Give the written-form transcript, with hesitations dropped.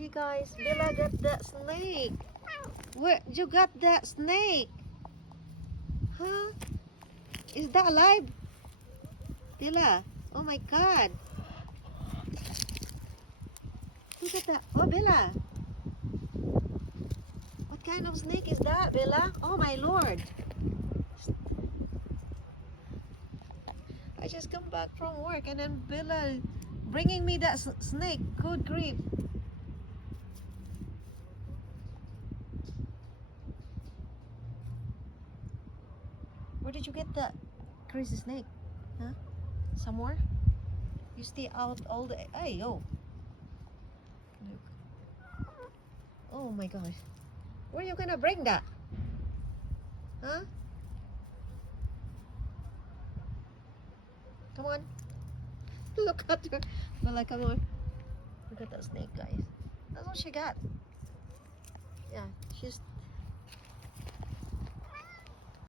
You guys, Bella got that snake. Where you got that snake? Huh? Is that alive? Bella, oh my god. Look at that. Oh, Bella. What kind of snake is that, Bella? Oh my lord. I just come back from work and then Bella bringing me that snake. Good grief. Where did you get that crazy snake? Huh? Somewhere? You stay out all the... Hey, yo. Look. Oh my gosh. Where are you gonna bring that? Huh? Come on. Look at her. Bella, come on. Look at that snake, guys. That's what she got. Yeah, she's